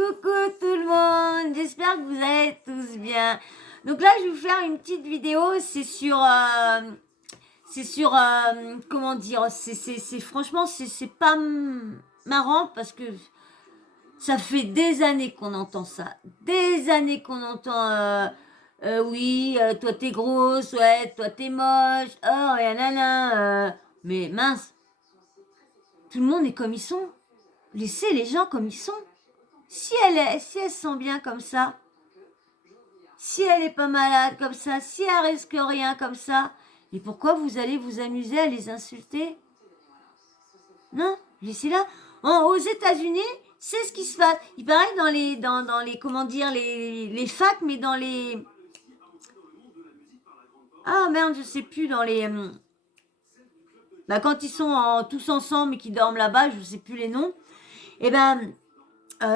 Coucou tout le monde, j'espère que vous allez tous bien. Donc là, je vais vous faire une petite vidéo, c'est sur, comment dire, franchement, c'est pas marrant parce que ça fait des années qu'on entend ça, des années qu'on entend, oui, toi t'es grosse, ouais, toi t'es moche, oh, et nanana, mais mince, tout le monde est comme ils sont. Laissez les gens comme ils sont. Si elle se sent bien comme ça, si elle est pas malade comme ça, si elle risque rien comme ça, et pourquoi vous allez vous amuser à les insulter? Non, laissez-la. Aux États-Unis, c'est ce qui se passe. Il paraît que dans les comment dire, les facs, mais dans les... Ah merde, je sais plus, dans les... quand ils sont tous ensemble et qu'ils dorment là-bas, je sais plus les noms, et ben...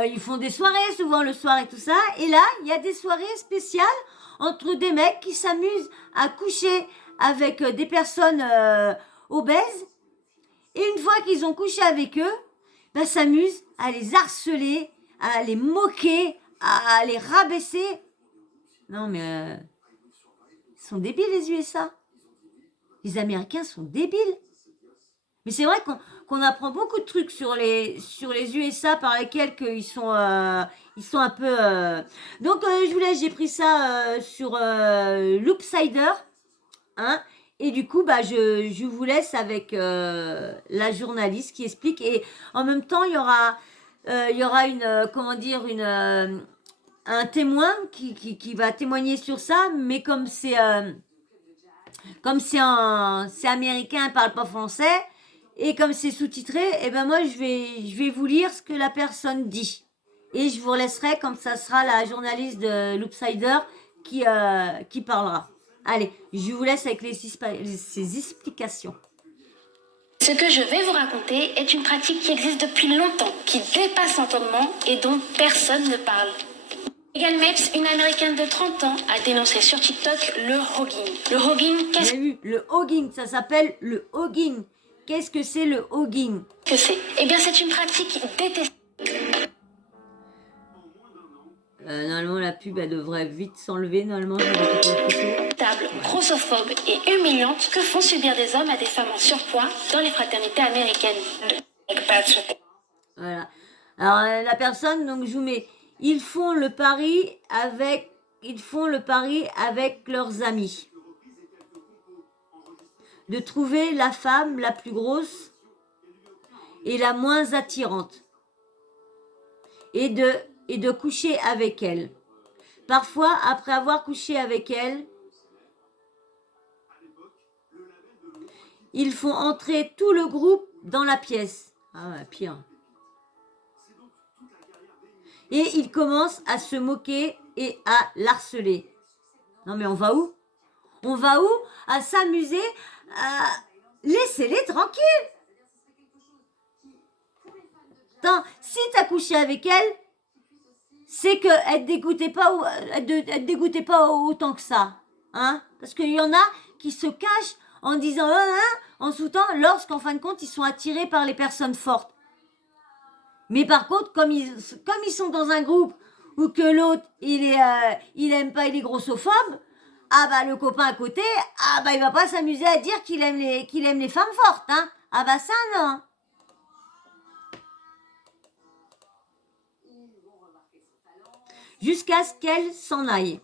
ils font des soirées souvent le soir et tout ça. Et là, il y a des soirées spéciales entre des mecs qui s'amusent à coucher avec des personnes obèses. Et une fois qu'ils ont couché avec eux, ben, s'amusent à les harceler, à les moquer, à les rabaisser. Non mais ils sont débiles les USA. Les Américains sont débiles. Mais c'est vrai qu'on apprend beaucoup de trucs sur les USA par lesquels ils sont un peu... Donc, je vous laisse, j'ai pris ça sur Loopsider. Hein, et du coup, je vous laisse avec la journaliste qui explique. Et en même temps, il y aura une, comment dire, un témoin qui va témoigner sur ça. Mais comme c'est américain, elle parle pas français. Et comme c'est sous-titré, eh ben moi je vais vous lire ce que la personne dit. Et je vous laisserai, comme ça sera la journaliste de Loopsider qui parlera. Allez, je vous laisse avec ces explications. Ce que je vais vous raconter est une pratique qui existe depuis longtemps, qui dépasse l'entendement et dont personne ne parle. Megan Mapes, une américaine de 30 ans, a dénoncé sur TikTok le hogging. Le hogging, qu'est-ce que... Vous avez vu, le hogging, ça s'appelle le hogging. Qu'est-ce que c'est le hogging? Que c'est? Eh bien, c'est une pratique détestable. Normalement, la pub, elle devrait vite s'enlever. Normalement, je vais détestable, grossophobe et humiliante que font subir des hommes à des femmes en surpoids dans les fraternités américaines. Voilà. Alors, la personne, donc, je vous mets... Ils font le pari avec leurs amis. De trouver la femme la plus grosse et la moins attirante. Et de coucher avec elle. Parfois, après avoir couché avec elle, ils font entrer tout le groupe dans la pièce. Ah ouais, pire. Et ils commencent à se moquer et à l'harceler. Non mais on va où? On va où? À s'amuser? Laissez-les tranquilles. Attends, si t'as couché avec elle, c'est qu'elle ne dégoûtait pas autant que ça. Hein? Parce qu'il y en a qui se cachent en disant en sous-temps, lorsqu'en fin de compte, ils sont attirés par les personnes fortes. Mais par contre, comme ils sont dans un groupe où que l'autre, il aime pas, il est grossophobe, ah bah le copain à côté, ah bah il va pas s'amuser à dire qu'il aime les femmes fortes, hein. Ah bah ça non. Jusqu'à ce qu'elle s'en aille.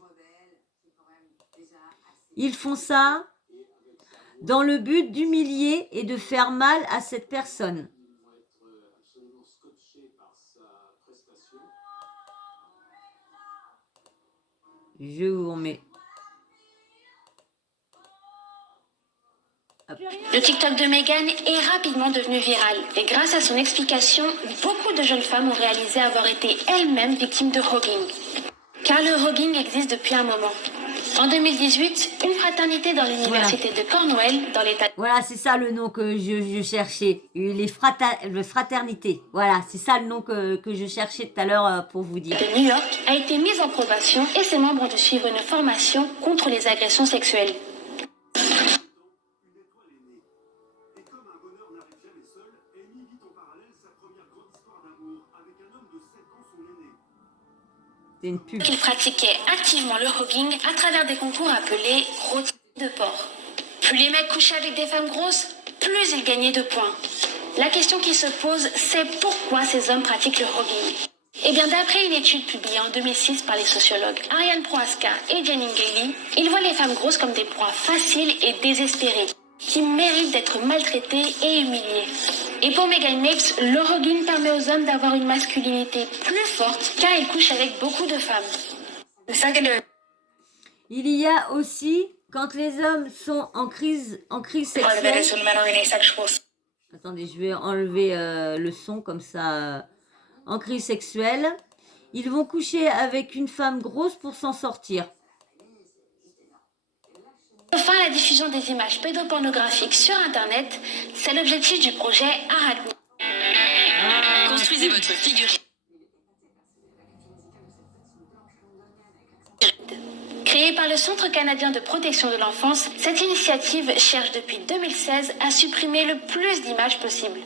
Ils font ça dans le but d'humilier et de faire mal à cette personne. Je vous remets. Le TikTok de Megan est rapidement devenu viral et grâce à son explication, beaucoup de jeunes femmes ont réalisé avoir été elles-mêmes victimes de hogging. Car le hogging existe depuis un moment. En 2018, une fraternité dans l'université de Cornwall, dans l'état... Voilà, c'est ça le nom que je cherchais. Les fraternités. Voilà, c'est ça le nom que je cherchais tout à l'heure pour vous dire. De New York a été mise en probation et ses membres ont dû suivre une formation contre les agressions sexuelles. C'est une pub. qu'il pratiquait activement le hogging à travers des concours appelés rôtis de porc. Plus les mecs couchaient avec des femmes grosses, plus ils gagnaient de points. La question qui se pose, c'est pourquoi ces hommes pratiquent le hogging. Eh bien, d'après une étude publiée en 2006 par les sociologues Ariane Prohaska et Janine Gailey, ils voient les femmes grosses comme des proies faciles et désespérées, qui méritent d'être maltraitées et humiliées. Et pour Megan Mapes, le hogging permet aux hommes d'avoir une masculinité plus forte, car ils couchent avec beaucoup de femmes. Il y a aussi, quand les hommes sont en crise sexuelle... Attendez, je vais enlever le son comme ça. En crise sexuelle, ils vont coucher avec une femme grosse pour s'en sortir. Enfin, la diffusion des images pédopornographiques sur Internet, c'est l'objectif du projet Arachnid. Construisez votre figurine. Créée par le Centre canadien de protection de l'enfance, cette initiative cherche depuis 2016 à supprimer le plus d'images possible.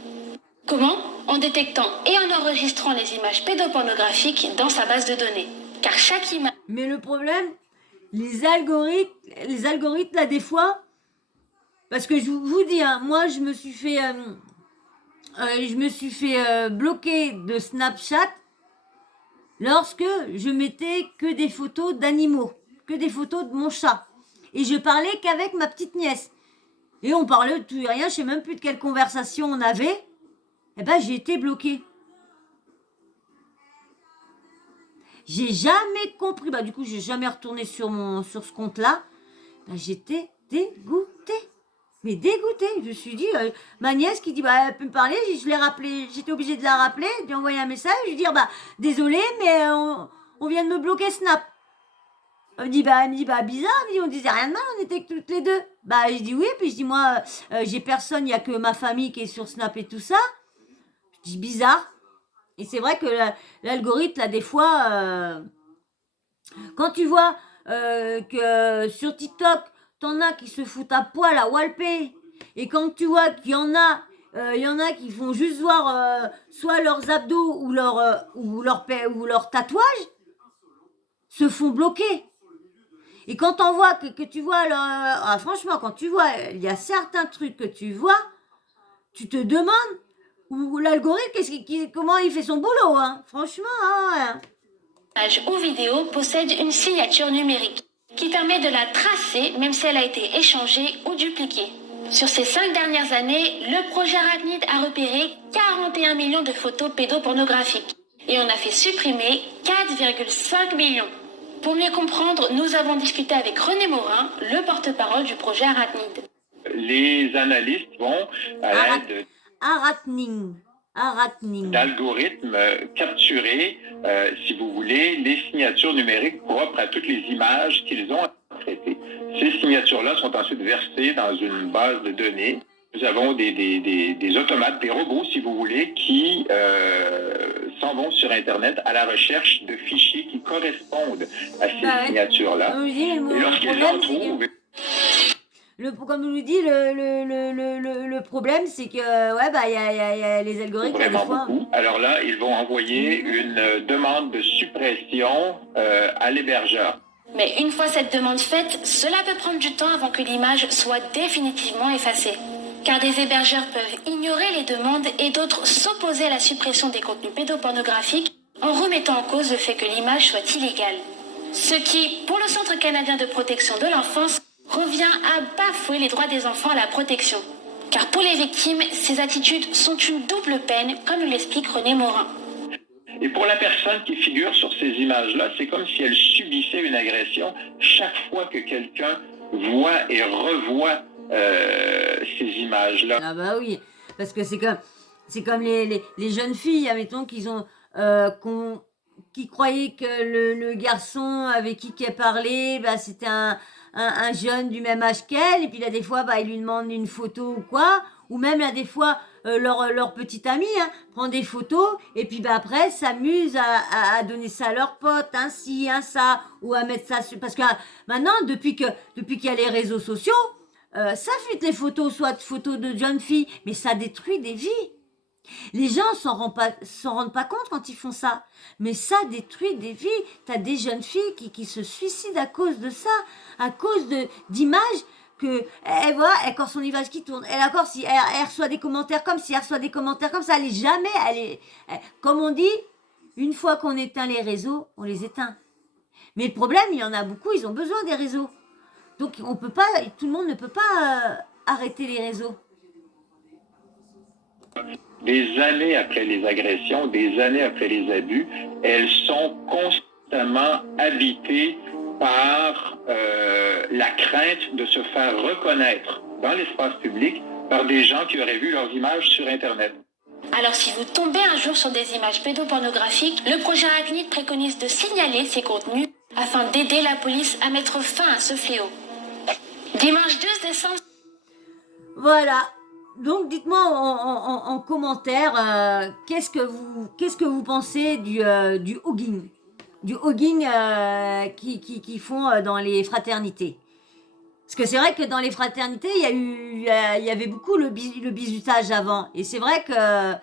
Comment ? En détectant et en enregistrant les images pédopornographiques dans sa base de données. Car chaque image... Mais le problème, les algorithmes là des fois, parce que je vous dis, hein, moi je me suis fait bloquer de Snapchat lorsque je mettais que des photos d'animaux, que des photos de mon chat. Et je parlais qu'avec ma petite nièce. Et on parlait de tout et rien, je sais même plus de quelle conversation on avait. Eh ben, j'ai été bloquée. J'ai jamais compris. Bah, du coup, j'ai jamais retourné sur ce compte-là. Bah, j'étais dégoûtée. Mais dégoûtée. Je me suis dit, ma nièce qui dit, bah, elle peut me parler. Je l'ai rappelé. J'étais obligée de la rappeler, de lui envoyer un message. Je lui dire, bah, désolée, mais on vient de me bloquer Snap. Elle me dit, bah, bizarre. On disait rien de mal, on était que toutes les deux. Bah, je dis oui. Puis je dis, moi, j'ai personne. Il n'y a que ma famille qui est sur Snap et tout ça. Je dis bizarre. Et c'est vrai que l'algorithme, là, des fois, quand tu vois que sur TikTok, t'en as qui se foutent à poil à walper, et quand tu vois qu'il y en a, qui font juste voir soit leurs abdos ou leur tatouage, se font bloquer. Et quand on voit que tu vois, franchement, quand tu vois, il y a certains trucs que tu vois, tu te demandes, ou l'algorithme, comment il fait son boulot, hein. Franchement, hein. Image ou vidéo possède une signature numérique qui permet de la tracer même si elle a été échangée ou dupliquée. Sur ces 5 dernières années, le projet Arachnid a repéré 41 millions de photos pédopornographiques et on a fait supprimer 4,5 millions. Pour mieux comprendre, nous avons discuté avec René Morin, le porte-parole du projet Arachnid. Les analystes vont à l'aide d'algorithmes capturer, si vous voulez, les signatures numériques propres à toutes les images qu'ils ont à traiter. Ces signatures-là sont ensuite versées dans une base de données. Nous avons des automates, des robots, si vous voulez, qui s'en vont sur Internet à la recherche de fichiers qui correspondent à ces signatures-là. Et lorsqu'ils en trouvent... Comme je vous dis, le problème, c'est que il y a les algorithmes des fois. Beaucoup. Alors là, ils vont envoyer une demande de suppression à l'hébergeur. Mais une fois cette demande faite, cela peut prendre du temps avant que l'image soit définitivement effacée. Car des hébergeurs peuvent ignorer les demandes et d'autres s'opposer à la suppression des contenus pédopornographiques en remettant en cause le fait que l'image soit illégale. Ce qui, pour le Centre canadien de protection de l'enfance, revient à bafouer les droits des enfants à la protection. Car pour les victimes, ces attitudes sont une double peine, comme nous l'explique René Morin. Et pour la personne qui figure sur ces images-là, c'est comme si elle subissait une agression chaque fois que quelqu'un voit et revoit ces images-là. Ah bah oui, parce que c'est comme les jeunes filles, admettons, qui croyaient que le garçon avec qui elle parlait, bah, c'était un jeune du même âge qu'elle, et puis là des fois il lui demande une photo ou quoi, ou même là des fois leur petite amie prend des photos et puis après s'amuse à donner ça à leurs potes, un ci, un ça, ou à mettre ça sur... Parce que maintenant, depuis qu'il y a les réseaux sociaux, ça fuite les photos, soit de photos de jeunes filles, mais ça détruit des vies. Les gens s'en rendent pas compte quand ils font ça. Mais ça détruit des vies. T'as des jeunes filles qui se suicident à cause de ça, à cause d'images que elle voit, quand son image qui tourne, elle encore si elle reçoit des commentaires comme si elle reçoit des commentaires comme ça, comme on dit, une fois qu'on éteint les réseaux, on les éteint. Mais le problème, il y en a beaucoup, ils ont besoin des réseaux. Donc on peut pas, tout le monde ne peut pas arrêter les réseaux. Des années après les agressions, des années après les abus, elles sont constamment habitées par la crainte de se faire reconnaître dans l'espace public par des gens qui auraient vu leurs images sur Internet. Alors si vous tombez un jour sur des images pédopornographiques, le projet Arachnid préconise de signaler ces contenus afin d'aider la police à mettre fin à ce fléau. Dimanche 12 décembre. Voilà. Donc dites-moi en commentaire qu'est-ce que vous pensez du hogging, qui font dans les fraternités. Parce que c'est vrai que dans les fraternités, il y avait beaucoup le bizutage avant. Et c'est vrai que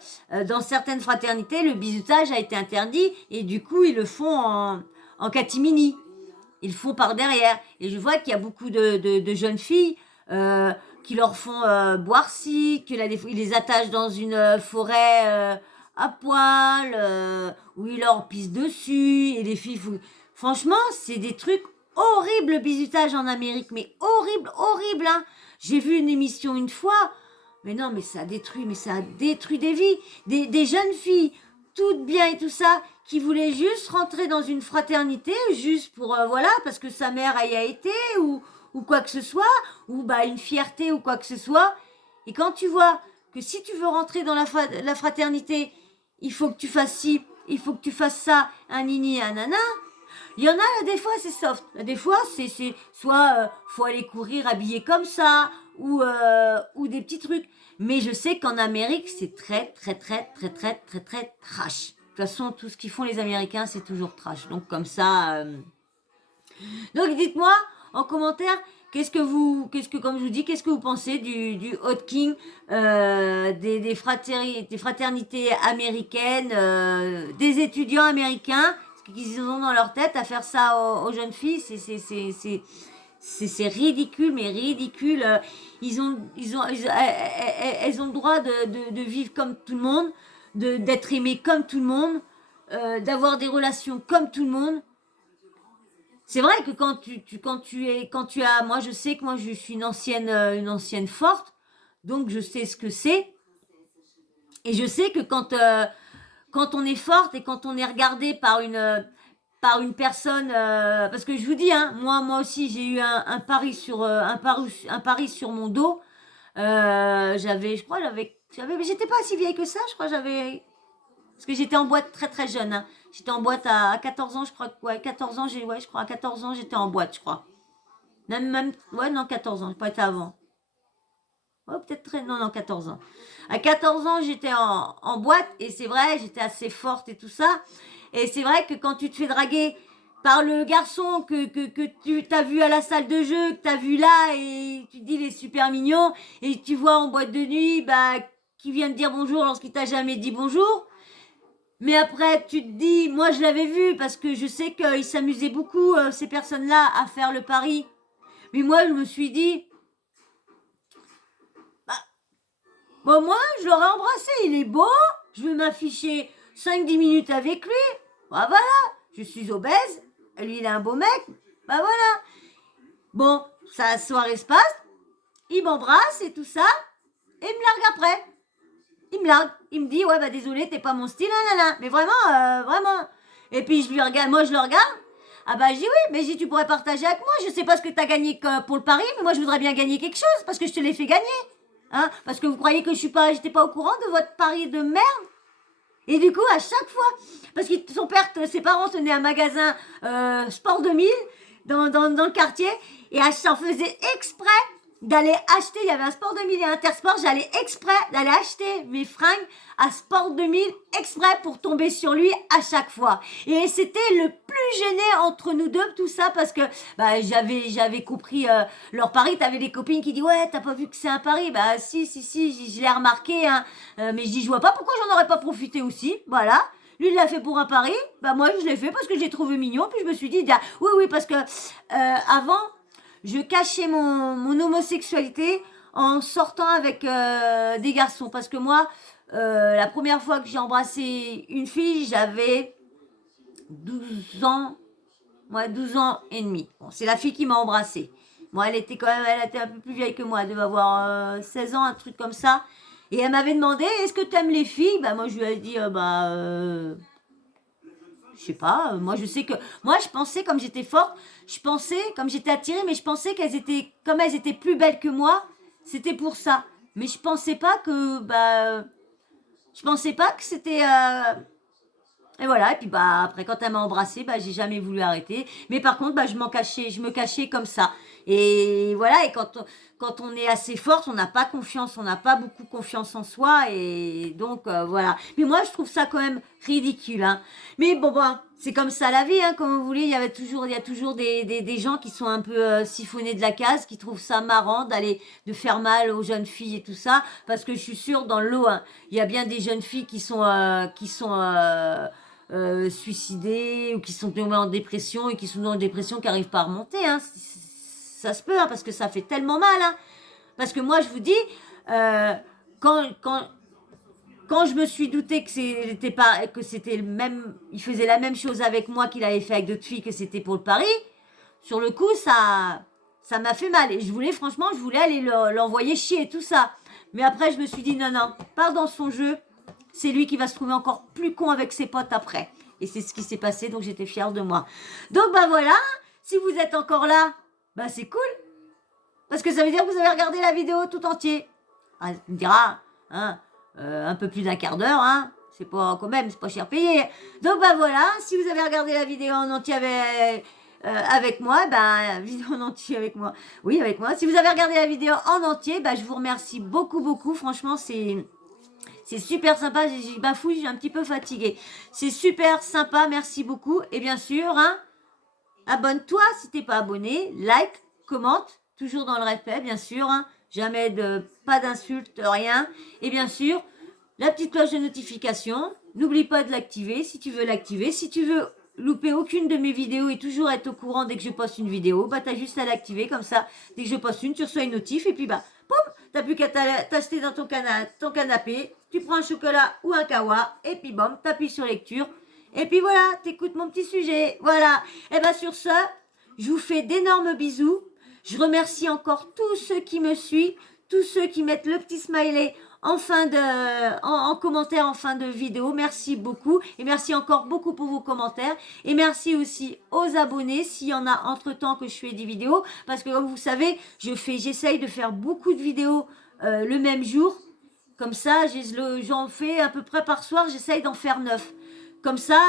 dans certaines fraternités, le bizutage a été interdit et du coup, ils le font en catimini. Ils le font par derrière. Et je vois qu'il y a beaucoup de jeunes filles qui leur font boire ci, ils les attachent dans une forêt à poil, où ils leur pissent dessus. Et les filles, franchement, c'est des trucs horribles, le bizutage en Amérique. Mais horrible, hein. J'ai vu une émission une fois. Mais non, mais ça a détruit des vies. Des jeunes filles, toutes bien et tout ça, qui voulaient juste rentrer dans une fraternité, juste pour, voilà, parce que sa mère y a été, ou quoi que ce soit, ou une fierté ou quoi que ce soit. Et quand tu vois que si tu veux rentrer dans la fraternité, il faut que tu fasses ci, il faut que tu fasses ça, un nini, un nana. Il y en a, là, des fois, c'est soft. Là, des fois, c'est soit faut aller courir habillé comme ça, ou des petits trucs. Mais je sais qu'en Amérique, c'est très trash. De toute façon, tout ce qu'ils font les Américains, c'est toujours trash. Donc, comme ça... Donc, dites-moi en commentaire, qu'est-ce que vous pensez du Hot King, des fraternités américaines, des étudiants américains, ce qu'ils ont dans leur tête à faire ça aux jeunes filles, c'est ridicule, mais ridicule. Elles ont le droit de vivre comme tout le monde, d'être aimées comme tout le monde, d'avoir des relations comme tout le monde. C'est vrai que moi je sais que moi je suis une ancienne forte, donc je sais ce que c'est. Et je sais que quand on est forte et quand on est regardé par une personne, parce que je vous dis, hein, moi aussi j'ai eu un pari sur mon dos. J'étais pas si vieille que ça, je crois, parce que j'étais en boîte très jeune, hein. J'étais en boîte à 14 ans, je crois. Ouais, 14 ans, je crois à 14 ans, j'étais en boîte, je crois. Ouais, non, 14 ans, j'ai pas été avant. Ouais, peut-être non, 14 ans. À 14 ans, j'étais en boîte, et c'est vrai, j'étais assez forte et tout ça. Et c'est vrai que quand tu te fais draguer par le garçon que tu t'as vu à la salle de jeu, que t'as vu là, et tu te dis, il est super mignon, et tu vois en boîte de nuit, qui vient te dire bonjour lorsqu'il t'a jamais dit bonjour. Mais après, tu te dis, moi je l'avais vu parce que je sais qu'ils s'amusaient beaucoup, ces personnes-là, à faire le pari. Mais moi, je me suis dit, moi, je l'aurais embrassé, il est beau, je vais m'afficher 5-10 minutes avec lui. Voilà, je suis obèse, lui il a un beau mec, voilà. Bon, sa soirée se passe, il m'embrasse et tout ça, et il me largue après. Il me largue, il me dit, ouais, désolé, t'es pas mon style, nanana. Mais vraiment. Et puis, je le regarde. Ah je dis oui, mais je dis, tu pourrais partager avec moi. Je sais pas ce que t'as gagné pour le pari, mais moi, je voudrais bien gagner quelque chose, parce que je te l'ai fait gagner. Hein, parce que vous croyez que j'étais pas au courant de votre pari de merde. Et du coup, à chaque fois, parce que ses parents tenaient un magasin Sport 2000 dans le quartier, et elle s'en faisait exprès d'aller acheter, il y avait un Sport 2000 et un Intersport, j'allais exprès d'aller acheter mes fringues à Sport 2000 exprès pour tomber sur lui à chaque fois. Et c'était le plus gêné entre nous deux, tout ça, parce que bah, j'avais compris leur pari. T'avais des copines qui disent ouais, t'as pas vu que c'est un pari? Bah si, je l'ai remarqué, hein. Mais je dis je vois pas pourquoi j'en aurais pas profité aussi, voilà. Lui, il l'a fait pour un pari, bah moi je l'ai fait parce que je l'ai trouvé mignon, puis je me suis dit, ah, oui, parce que avant, je cachais mon homosexualité en sortant avec des garçons. Parce que moi, la première fois que j'ai embrassé une fille, j'avais 12 ans, 12 ans et demi. Bon, c'est la fille qui m'a embrassée. Moi, elle était un peu plus vieille que moi, elle devait avoir 16 ans, un truc comme ça. Et elle m'avait demandé, est-ce que tu aimes les filles? Bah moi, je lui ai dit, je sais pas, moi je sais que, moi je pensais comme j'étais forte, je pensais comme j'étais attirée, mais je pensais qu'elles étaient, comme elles étaient plus belles que moi, c'était pour ça. Mais je pensais pas que, c'était, et voilà, et puis bah après quand elle m'a embrassée, bah j'ai jamais voulu arrêter. Mais par contre, bah je me cachais comme ça. Et voilà, et quand on est assez forte, on n'a pas confiance, on n'a pas beaucoup confiance en soi, et donc voilà. Mais moi je trouve ça quand même ridicule, hein. Mais bon, c'est comme ça la vie, hein, comme vous voulez, il y a toujours des gens qui sont un peu siphonnés de la case, qui trouvent ça marrant de faire mal aux jeunes filles et tout ça, parce que je suis sûre dans le lot, hein, il y a bien des jeunes filles qui sont suicidés ou qui sont tombés en dépression et qui sont dans une dépression qui n'arrivent pas à remonter, hein. Ça se peut, hein, parce que ça fait tellement mal, hein. Parce que moi je vous dis, quand je me suis douté que c'était le même, il faisait la même chose avec moi qu'il avait fait avec d'autres filles, que c'était pour le pari, sur le coup ça m'a fait mal, et je voulais aller l'envoyer chier et tout ça. Mais après je me suis dit non, pas dans son jeu. C'est lui qui va se trouver encore plus con avec ses potes après. Et c'est ce qui s'est passé, donc j'étais fière de moi. Donc voilà, si vous êtes encore là, c'est cool. Parce que ça veut dire que vous avez regardé la vidéo tout entier. Ah, tu me diras, hein, un peu plus d'un quart d'heure, hein. C'est pas quand même, c'est pas cher payé. Donc voilà, si vous avez regardé la vidéo en entier avec moi, vidéo en entier avec moi. Oui, avec moi. Si vous avez regardé la vidéo en entier, je vous remercie beaucoup. Franchement, c'est super sympa, j'ai bafouille, je suis un petit peu fatiguée. C'est super sympa, merci beaucoup. Et bien sûr, hein, abonne-toi si t'es pas abonné, like, commente, toujours dans le respect, bien sûr. Hein, pas d'insultes, rien. Et bien sûr, la petite cloche de notification, n'oublie pas de l'activer si tu veux l'activer. Si tu veux louper aucune de mes vidéos et toujours être au courant dès que je poste une vidéo, t'as juste à l'activer, comme ça, dès que je poste une, tu reçois une notif, et puis poum, t'as plus qu'à t'acheter dans ton canapé, tu prends un chocolat ou un kawa, et puis bam, t'appuies sur lecture, et puis voilà, t'écoutes mon petit sujet, voilà. Et sur ce, je vous fais d'énormes bisous, je remercie encore tous ceux qui me suivent, tous ceux qui mettent le petit smiley en commentaire en fin de vidéo, merci beaucoup, et merci encore beaucoup pour vos commentaires, et merci aussi aux abonnés s'il y en a entre temps que je fais des vidéos, parce que comme vous savez, j'essaye de faire beaucoup de vidéos le même jour, comme ça j'en fais à peu près par soir, j'essaye d'en faire 9. Comme ça,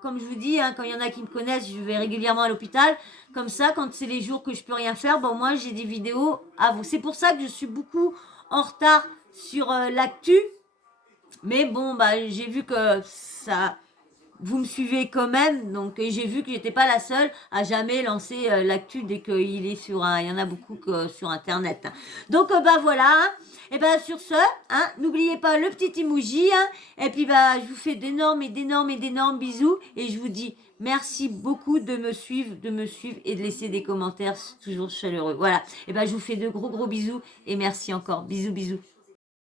comme je vous dis, hein, quand il y en a qui me connaissent, je vais régulièrement à l'hôpital. Comme ça, quand c'est les jours que je peux rien faire, au moins j'ai des vidéos à vous. C'est pour ça que je suis beaucoup en retard sur l'actu. Mais bon, j'ai vu que vous me suivez quand même. Donc j'ai vu que j'étais pas la seule à jamais lancer l'actu dès qu'il est il y en a beaucoup sur Internet. Donc voilà. Et sur ce, hein, n'oubliez pas le petit emoji, hein, et puis je vous fais d'énormes bisous, et je vous dis merci beaucoup de me suivre et de laisser des commentaires toujours chaleureux. Voilà, et je vous fais de gros bisous, et merci encore, bisous.